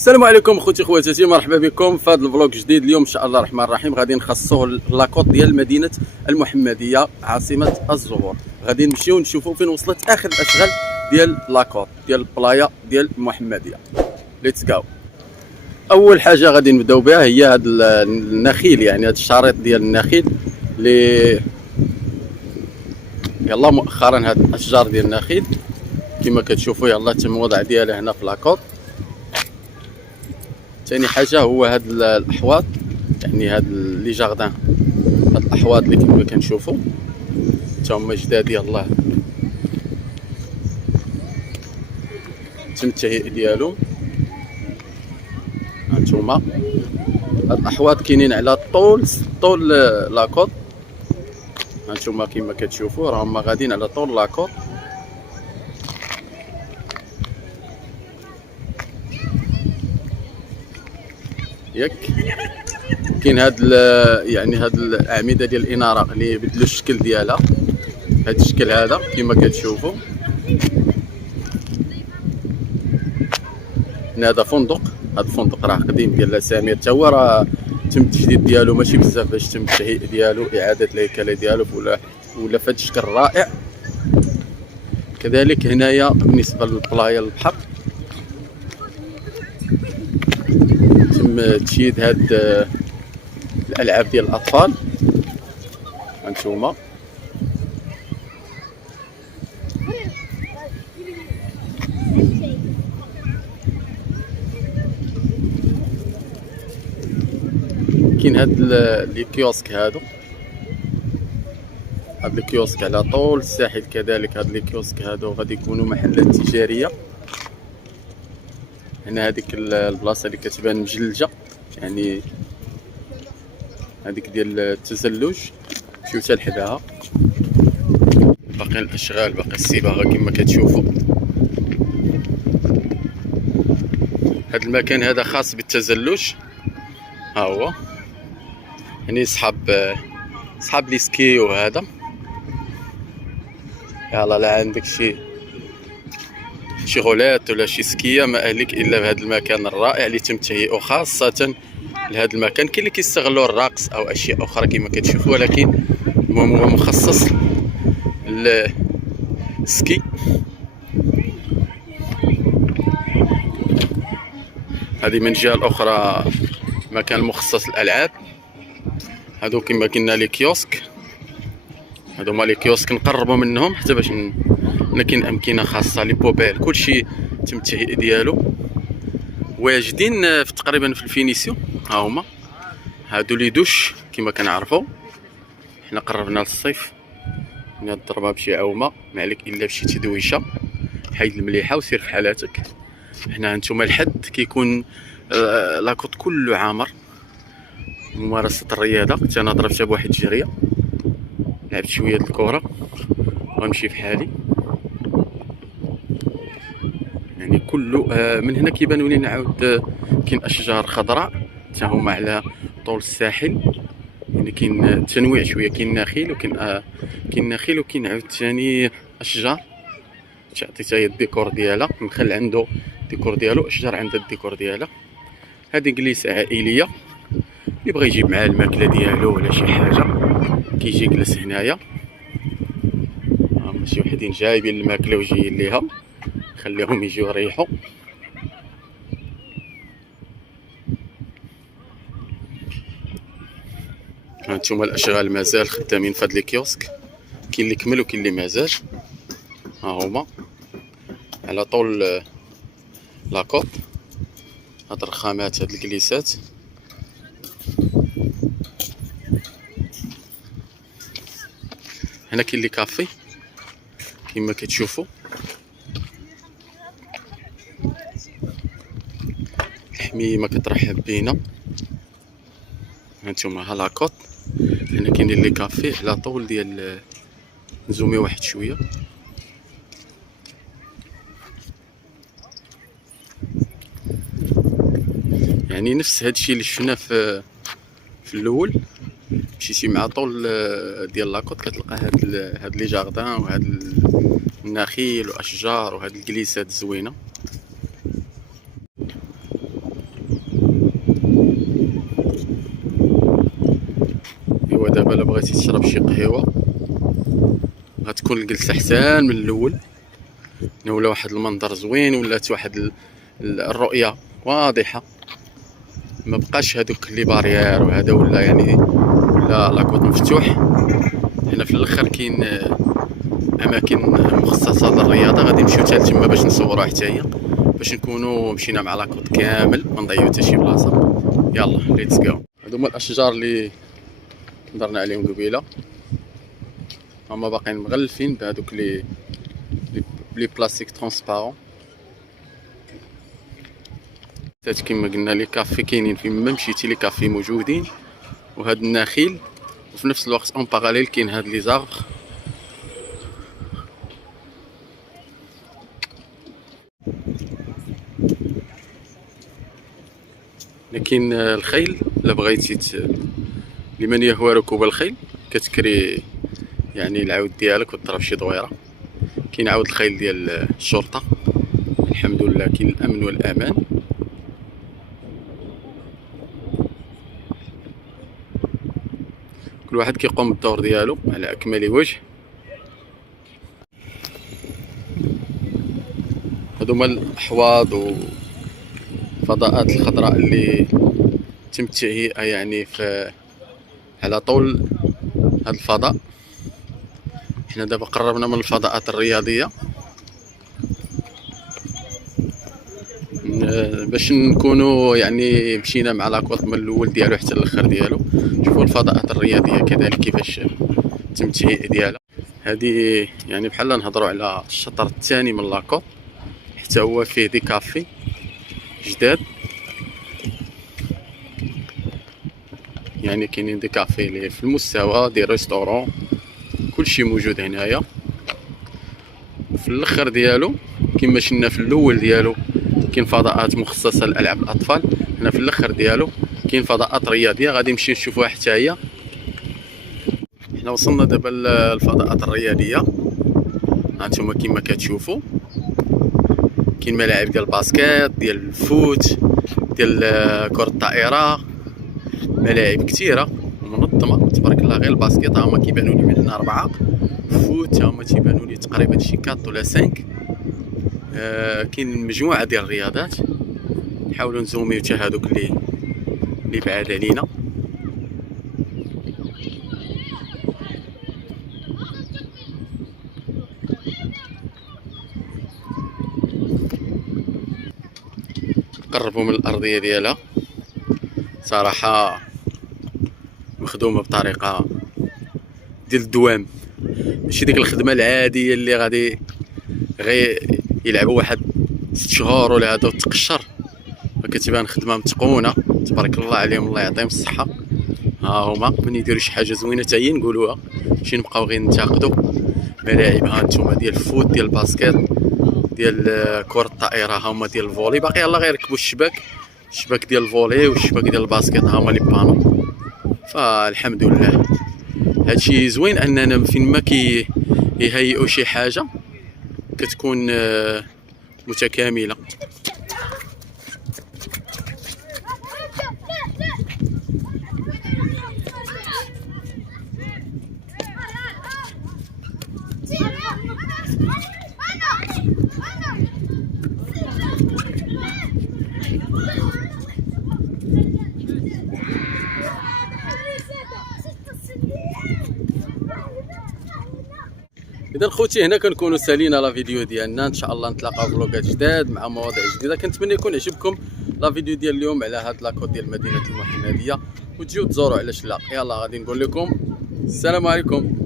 السلام عليكم خوتي خواتاتي، مرحبا بكم في هذا الفلوق جديد. اليوم ان شاء الله الرحمن الرحيم غادي نخصصوه لاكوط ديال مدينه المحمديه عاصمه الزهور. غادي نمشيو نشوفوا فين وصلت اخر الاشغال ديال لاكوط ديال البلايا ديال المحمديه. ليتس جو. اول حاجه غادي نبداو بها هي هذا النخيل، يعني هذا الشريط ديال النخيل اللي يلا مؤخرا هاد الاشجار ديال النخيل كما كتشوفوا يلا تم الوضع ديالها هنا في لاكوط. ثاني حاجه هو هاد الاحواض، يعني هاد لي جاردان، هاد الاحواض اللي كما كنشوفوا حتى هما جداد يلاه تم التهيئ ديالهم. هانتوما هاد الاحواض كاينين على طول لاكوط. هانتوما كما كتشوفوا راهم غاديين على طول لاكوط. ياك كاين هاد يعني هاد الاعمده ديال الاناره اللي بدلوا الشكل ديالها، هاد الشكل هذا كما كتشوفوا. هذا فندق، هاد الفندق راه قديم ديال سمير، حتى هو راه تم التجديد ديالو ماشي بزاف باش تم التهيئ ديالو، اعاده الهيكله ديالو ولا في هاد الشكل رائع. كذلك هنايا بالنسبه للبلايا البحر تم تشييد هاد الالعاب ديال الاطفال. هانتوما كاين هاد لي كيوسك هادو، هاد الكيوسك على طول الساحل. كذلك هاد لي كيوسك هادو غادي يكونوا محلات تجاريه. هنا هذيك البلاصه اللي كتبان مجلجه، يعني هذيك ديال التزلج، مشيو حتى لحداها. باقي الاشغال، باقي الصباغه كما كتشوفوا. هذا المكان هذا خاص بالتزلج، ها هو يعني صحاب لي سكي وهذا. يلا لا عندك شي غولات ولا شي سكيه، ما اهلك الا بهذا المكان الرائع اللي تم تهيئه خاصه لهذا المكان. كاين اللي كيستغلوا الرقص او اشياء اخرى كما كتشوفوا، ولكن هو مخصص للسكي. هذه من الجهه الاخرى مكان مخصص للالعاب. هادو كما قلنا لي كيوسك، هادو هما لي كيوسك نقربوا منهم حتى باش كاين امكنه خاصه لي بوبيل، كلشي تم التهيئ ديالو. واجدين في تقريبا في الفينيسيون. ها هما هادو لي دوش كما كنعرفوا، حنا قربنا للصيف، من الضربه بشي عومه ما عليك الا بشي تدويشه، حيد المليحه وسير في حالاتك. حنا هانتوما الحد كيكون لاكوط كله عامر ممارسه الرياضه. حتى انا ضربتها بواحد الجريه، لعبت شويه الكره ونمشي في حالي. يعني كله من هنا كيبانوا لينا عاود كاين اشجار خضراء حتى هما على طول الساحل. يعني كاين تنويع شويه، كاين نخيل وكاين نخيل وكاين عاود ثاني اشجار تعطي حتى هي الديكور ديالها. النخل عنده الديكور ديالو، اشجار عندها الديكور ديالها. هذه جليسه عائليه، اللي بغى يجيب معاه الماكله ديالو ولا شي حاجه كيجي يجلس هنايا. ماشي وحدين جايبين الماكله وجايين ليها، خليهم يجيو يريحوا. هانتوما الاشغال مازال خدامين في هاد لي كيوسك، كاين اللي كمل وكاين اللي مازال. ها هما على طول لاكوط، هاد الرخامات، هاد الجليسات. هنا كاين لي كافي كما كتشوفوا. الحميمه كترحب بينا. هانتوما ها لاكوط، هنا كاينين لي كافي على طول ديال نزومي واحد شويه. يعني نفس هادشي اللي شفنا في الاول. مشيتي مع طول ديال لاكوط كتلقى هاد لي جاردان وهاد النخيل واشجار وهاد الجليسات زوينه. ايوا دابا الا بغيتي تشرب شي قهيوه غتكون الجلسه احسن من الاول، ولا واحد المنظر زوين، ولات واحد الرؤيه واضحه، ما بقاش هذوك لي باريير وهذا، ولا يعني ولا لاكوط مفتوح. هنا في الاخر كاين اماكن مخصصه للرياضه، غادي نمشيو حتى لتما باش نصوروها حتى هي، باش نكونوا مشينا مع لاكوط كامل ما نضيعو حتى شي بلاصه. يلا ليتس جو. هادو هما الاشجار اللي هضرنا عليهم قبيله، هما باقيين مغلفين بهذوك لي بلاستيك ترونسبارون. حتى كما قلنا لي كافي كاينين فين ما مشيتي، لي كافي موجودين، وهاد النخيل، وفي نفس الوقت اون باراليل كاين هاد لي زارغ. لكن الخيل الا بغيتي لمن يهوى ركوب الخيل كتكري يعني العود ديالك وتضرب شي دويره. كاين عاود الخيل ديال الشرطه، الحمد لله كاين الامن والامان. كل واحد كيقوم بالدور ديالو على اكمل وجه. هادو هما الاحواض وفضاءات الخضراء اللي تم التهيئه يعني في على طول هذا الفضاء. حنا دابا قربنا من الفضاءات الرياضيه باش نكونوا يعني مشينا مع لاكوط من الاول ديالو حتى الاخر ديالو. شوفوا الفضاءات الرياضيه كذلك كيفاش تم التهيئه ديالها. هذه يعني بحال نهضروا على الشطر الثاني من لاكوط، حتى هو فيه دي كافي جداد، يعني كاينين دي كافي اللي في المستوى دي ريستورون، كلشي موجود هنايا. في الاخر ديالو كما شفنا في الاول ديالو كاين فضاءات مخصصه لالعاب الاطفال، هنا في الاخر ديالو كاين فضاءات رياضيه غادي نمشي نشوفوها حتى هي. حنا وصلنا دابا للفضاءات الرياضيه، هانتوما كما كتشوفوا كاين ملاعب ديال الباسكيت، ديال الفوت، ديال كره الطائره، ملاعب كثيره منظمه تبارك الله. غير الباسكيت هما كيبانوا لي من هنا 4، فوت هما تيبانوا لي تقريبا شي 4 ولا 5. كاين مجموعه ديال الرياضات، نحاولوا نزوميو حتى هذوك اللي بعاد علينا. قربوا من الارضيه ديالها، صراحه مخدومه بطريقه ديال الدوام، ماشي ديك الخدمه العاديه اللي غادي غير يلعبوا واحد 6 شهور ولا هذا وتقشر. فكتبان خدمه متقونه تبارك الله عليهم، الله يعطيهم الصحه. ها هما من يديروا شي حاجه زوينه حتى هي نقولوها، ماشي نبقاو غير ننتقدوا. ملاعب ها انتم ديال الفوت، ديال الباسكيت، ديال كره الطائره، ها هما ديال الفولي، باقي يلاه غير يركبوا الشباك ديال الفولي والشباك ديال الباسكيت، ها هما لي بانو. فالحمد لله هادشي زوين اننا فين ما يهيئوا شي حاجه كتكون متكامله. اذا خوتي هنا كنكونوا سالينا لا فيديو ديالنا، ان شاء الله نتلاقاو في فلوقات جداد مع مواضيع جديده. كنتمنى يكون عجبكم لا فيديو ديال اليوم على هاد لاكوط ديال مدينه المحمديه، وتجيو تزوروا علاش لا. يلا غادي نقول لكم السلام عليكم.